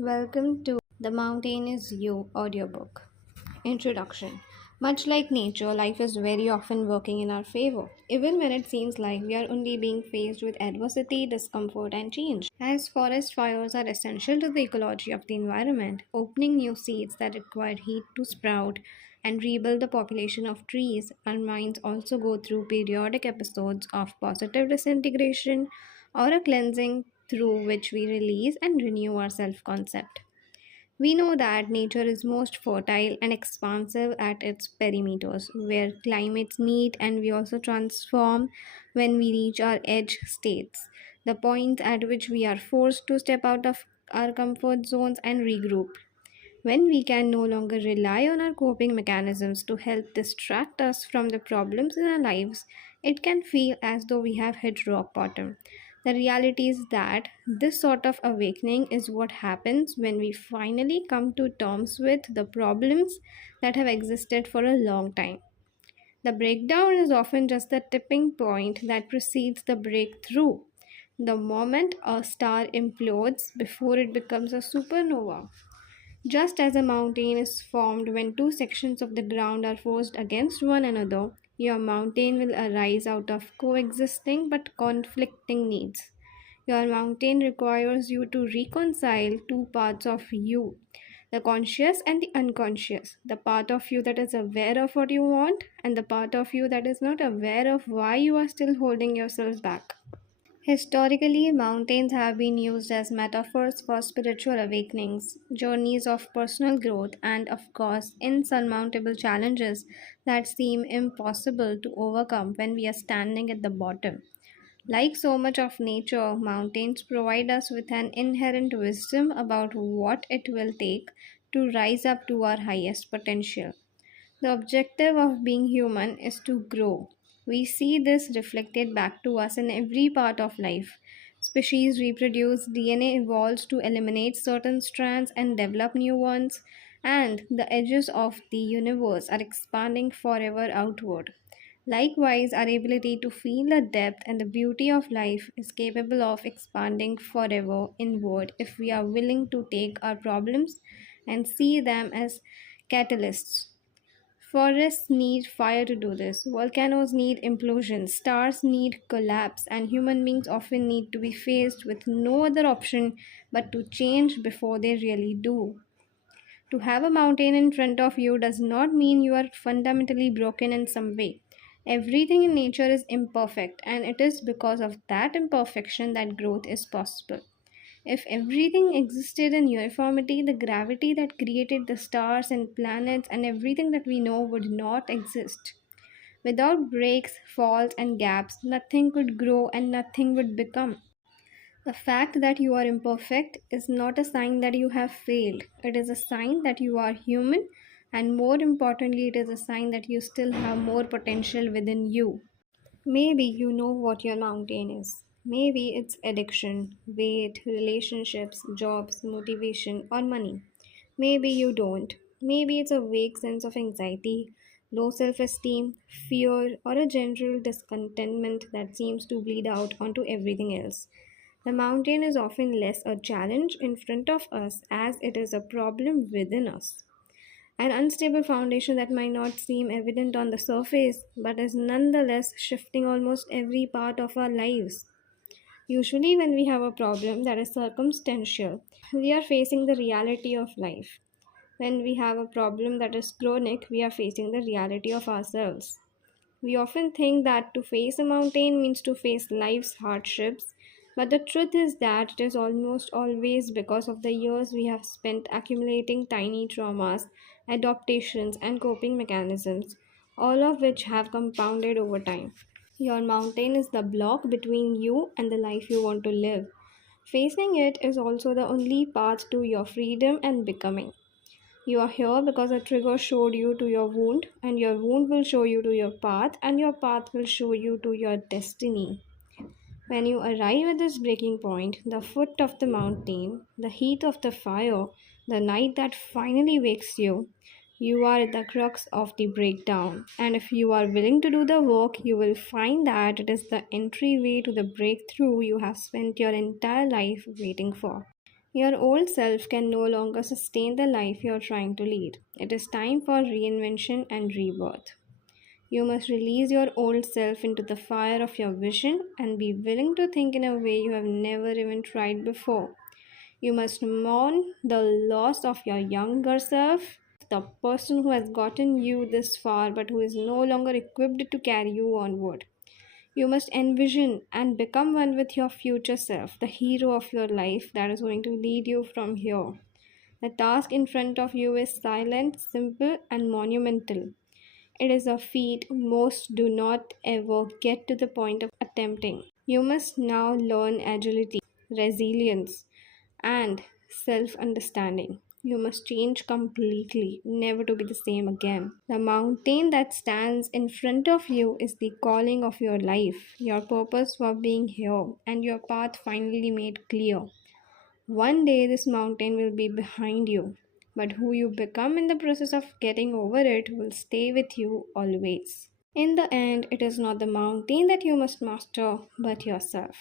Welcome to The Mountain is You audiobook. Introduction. Much like nature, life is very often working in our favor, even when it seems like we are only being faced with adversity, discomfort, and change. As forest fires are essential to the ecology of the environment, opening new seeds that require heat to sprout and rebuild the population of trees, our minds also go through periodic episodes of positive disintegration or a cleansing through which we release and renew our self concept. We know that nature is most fertile and expansive at its perimeters, where climates meet and we also transform when we reach our edge states, the points at which we are forced to step out of our comfort zones and regroup. When we can no longer rely on our coping mechanisms to help distract us from the problems in our lives, it can feel as though we have hit rock bottom. The reality is that this sort of awakening is what happens when we finally come to terms with the problems that have existed for a long time. The breakdown is often just the tipping point that precedes the breakthrough, the moment a star implodes before it becomes a supernova. Just as a mountain is formed when two sections of the ground are forced against one another, your mountain will arise out of coexisting but conflicting needs. Your mountain requires you to reconcile two parts of you, the conscious and the unconscious, the part of you that is aware of what you want, and the part of you that is not aware of why you are still holding yourself back. Historically, mountains have been used as metaphors for spiritual awakenings, journeys of personal growth, and of course, insurmountable challenges that seem impossible to overcome when we are standing at the bottom. Like so much of nature, mountains provide us with an inherent wisdom about what it will take to rise up to our highest potential. The objective of being human is to grow. We see this reflected back to us in every part of life. Species reproduce, DNA evolves to eliminate certain strands and develop new ones, and the edges of the universe are expanding forever outward. Likewise, our ability to feel the depth and the beauty of life is capable of expanding forever inward if we are willing to take our problems and see them as catalysts. Forests need fire to do this. Volcanoes need implosion. Stars need collapse. And human beings often need to be faced with no other option but to change before they really do. To have a mountain in front of you does not mean you are fundamentally broken in some way. Everything in nature is imperfect, and it is because of that imperfection that growth is possible. If everything existed in uniformity, the gravity that created the stars and planets and everything that we know would not exist. Without breaks, faults, and gaps, nothing could grow and nothing would become. The fact that you are imperfect is not a sign that you have failed. It is a sign that you are human, and more importantly, it is a sign that you still have more potential within you. Maybe you know what your mountain is. Maybe it's addiction, weight, relationships, jobs, motivation, or money. Maybe you don't. Maybe it's a vague sense of anxiety, low self esteem, fear, or a general discontentment that seems to bleed out onto everything else. The mountain is often less a challenge in front of us as it is a problem within us. An unstable foundation that might not seem evident on the surface, but is nonetheless shifting almost every part of our lives. Usually, when we have a problem that is circumstantial, we are facing the reality of life. When we have a problem that is chronic, we are facing the reality of ourselves. We often think that to face a mountain means to face life's hardships, but the truth is that it is almost always because of the years we have spent accumulating tiny traumas, adaptations, and coping mechanisms, all of which have compounded over time. Your mountain is the block between you and the life you want to live. Facing it is also the only path to your freedom and becoming. You are here because a trigger showed you to your wound, and your wound will show you to your path, and your path will show you to your destiny. When you arrive at this breaking point, the foot of the mountain, the heat of the fire, the night that finally wakes you, you are at the crux of the breakdown. And if you are willing to do the work, you will find that it is the entryway to the breakthrough you have spent your entire life waiting for. Your old self can no longer sustain the life you're trying to lead. It is time for reinvention and rebirth. You must release your old self into the fire of your vision and be willing to think in a way you have never even tried before. You must mourn the loss of your younger self, the person who has gotten you this far but who is no longer equipped to carry you onward. You must envision and become one with your future self, the hero of your life that is going to lead you from here. The task in front of you is silent, simple, and monumental. It is a feat most do not ever get to the point of attempting. You must now learn agility, resilience, and self understanding. You must change completely, never to be the same again. The mountain that stands in front of you is the calling of your life, your purpose for being here, and your path finally made clear. One day, this mountain will be behind you, but who you become in the process of getting over it will stay with you always. In the end, it is not the mountain that you must master, but yourself.